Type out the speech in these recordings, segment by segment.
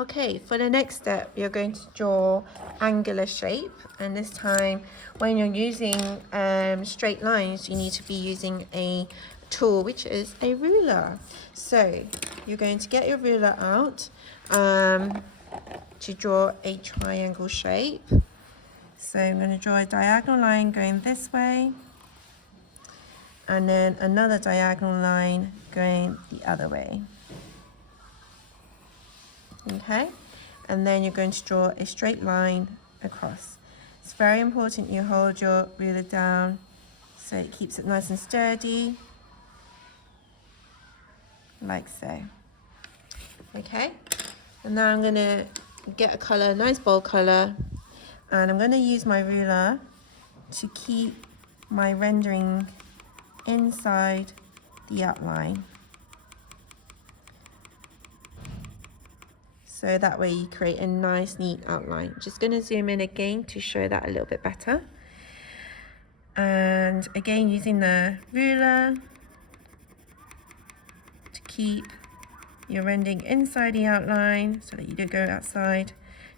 Okay, for the next step, you're going to draw angular shape, and this time when you're using straight lines, you need to be using a tool, which is a ruler. So you're going to get your ruler out to draw a triangle shape. So I'm going to draw a diagonal line going this way, and then another diagonal line going the other way. Okay, and then you're going to draw a straight line across. It's very important you hold your ruler down so it keeps it nice and sturdy, like so. Okay, and now I'm going to get a color, a nice bold color, and I'm going to use my ruler to keep my rendering inside the outline. So that way you create a nice, neat outline. Just going to zoom in again to show that a little bit better. And again, using the ruler to keep your rendering inside the outline so that you don't go outside.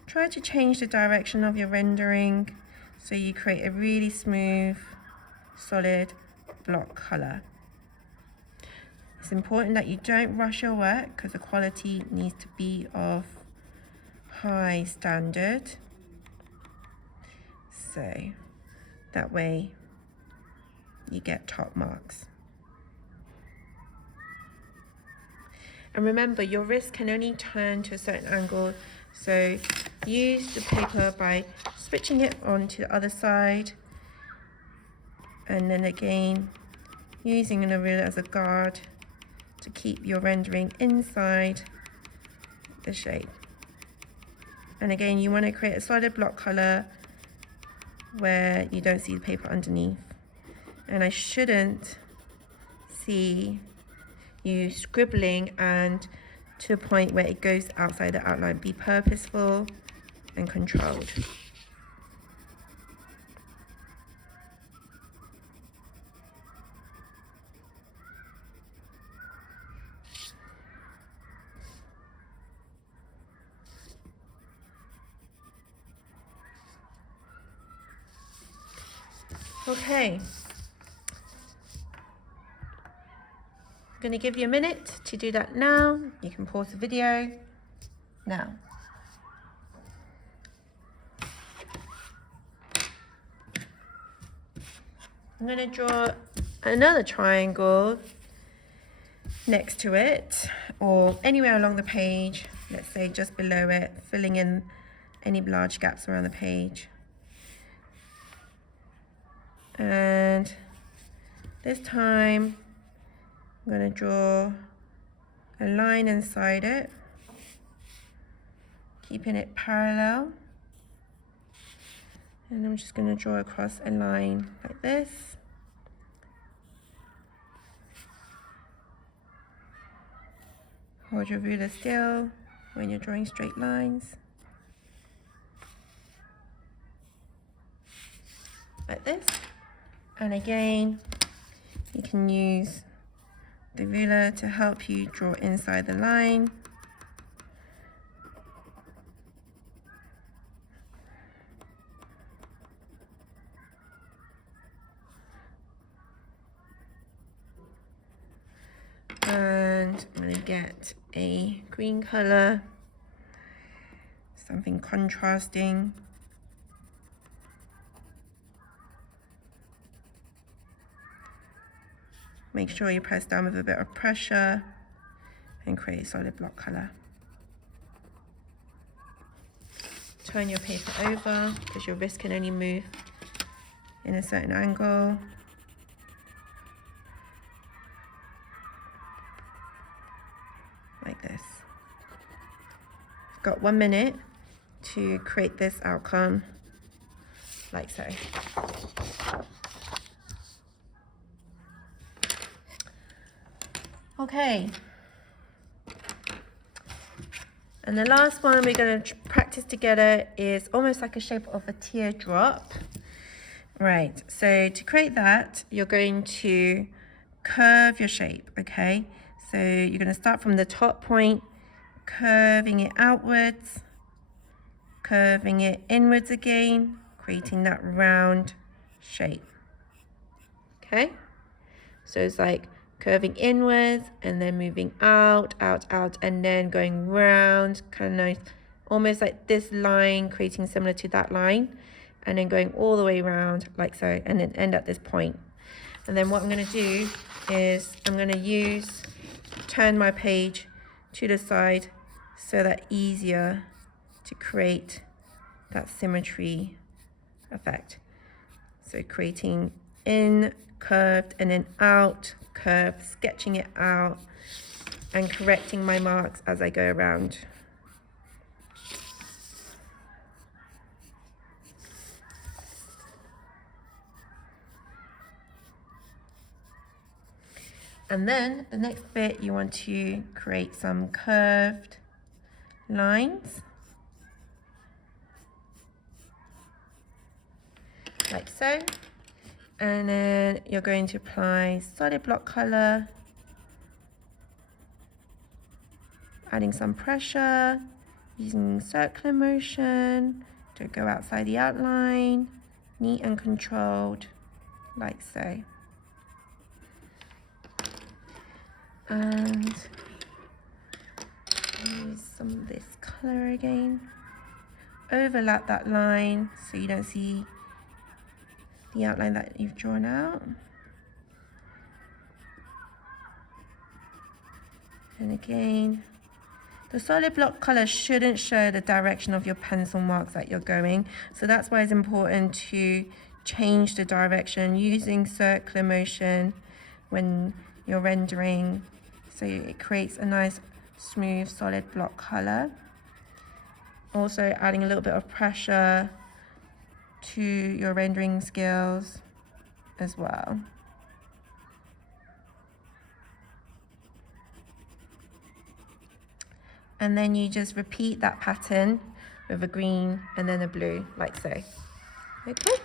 Try to change the direction of your rendering so you create a really smooth, solid block color. It's important that you don't rush your work because the quality needs to be of high standard. So that way you get top marks. And remember, your wrist can only turn to a certain angle, so use the paper by switching it onto the other side, and then again using the ruler as a guard to keep your rendering inside the shape. And again, you want to create a solid block color where you don't see the paper underneath. And I shouldn't see you scribbling and to a point where it goes outside the outline. Be purposeful and controlled. Okay. I'm going to give you a minute to do that now. You can pause the video now. I'm going to draw another triangle next to it, or anywhere along the page, let's say just below it, filling in any large gaps around the page. And this time I'm going to draw a line inside it, keeping it parallel. And I'm just going to draw across a line like this. Hold your ruler still when you're drawing straight lines. Like this. And again, you can use the ruler to help you draw inside the line. And I'm going to get a green color, something contrasting. Make sure you press down with a bit of pressure and create a solid block color. Turn your paper over because your wrist can only move in a certain angle. Like this. You've got 1 minute to create this outcome, like so. Okay. And the last one we're going to practice together is almost like a shape of a teardrop. Right, so to create that, you're going to curve your shape, okay? So you're going to start from the top point curving it outwards, curving it inwards again, creating that round shape. Okay, so it's like curving inwards and then moving out, out, out, and then going round, kind of almost like this line, creating similar to that line, and then going all the way around like so, and then end at this point. And then what I'm going to do is I'm going to turn my page to the side so that easier to create that symmetry effect. So creating in, curved, and then out, curved, sketching it out, and correcting my marks as I go around. And then the next bit, you want to create some curved lines, like so. And then you're going to apply solid block color, adding some pressure, using circular motion to go outside the outline, neat and controlled, like so. And use some of this color again. Overlap that line so you don't see the outline that you've drawn out. And again, the solid block color shouldn't show the direction of your pencil marks that you're going. So that's why it's important to change the direction using circular motion when you're rendering, so it creates a nice smooth solid block color. Also adding a little bit of pressure to your rendering skills as well. And then you just repeat that pattern with a green and then a blue, like so. Okay.